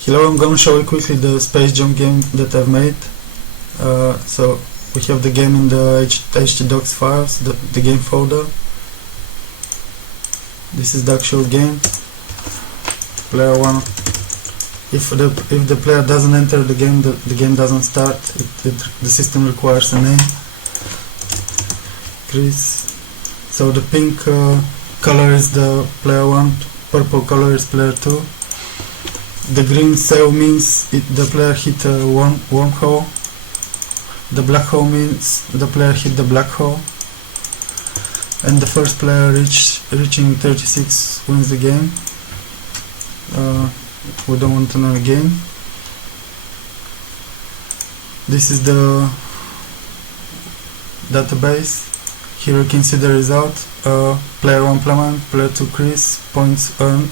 Here I'm going to show you quickly the space jump game that I've made. So we have the game in the htdocs files, the game folder. This is the actual game. Player 1. If the player doesn't enter the game, the game doesn't start. The system requires a name. Chris. So the pink color is the player 1, purple color is player 2. The green cell means the player hit a wormhole. The black hole means the player hit the black hole. And the first player reaching 36 wins the game. We don't want to know again. This is the database. Here you can see the result. Player 1 Plaman, player 2 Chris, points earned,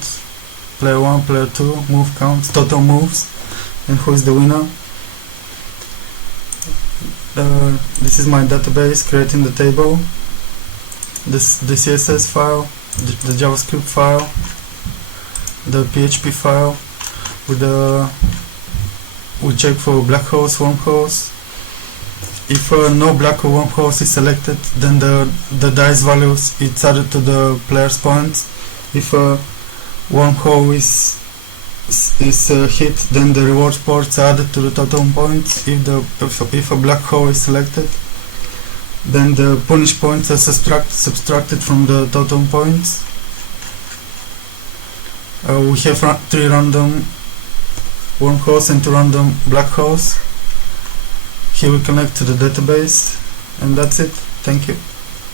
player 1, player 2, move counts, total moves, and who is the winner. This is my database, creating the table, the CSS file, the JavaScript file, the PHP file. We check for black holes, wormholes. If no black or wormholes is selected, then the dice values it's added to the player's points. If a wormhole is hit, then the reward points are added to the total points. If a black hole is selected, then the punish points are subtracted from the total points. We have 3 random wormholes and 2 random black holes. Here we connect to the database, and that's it. Thank you.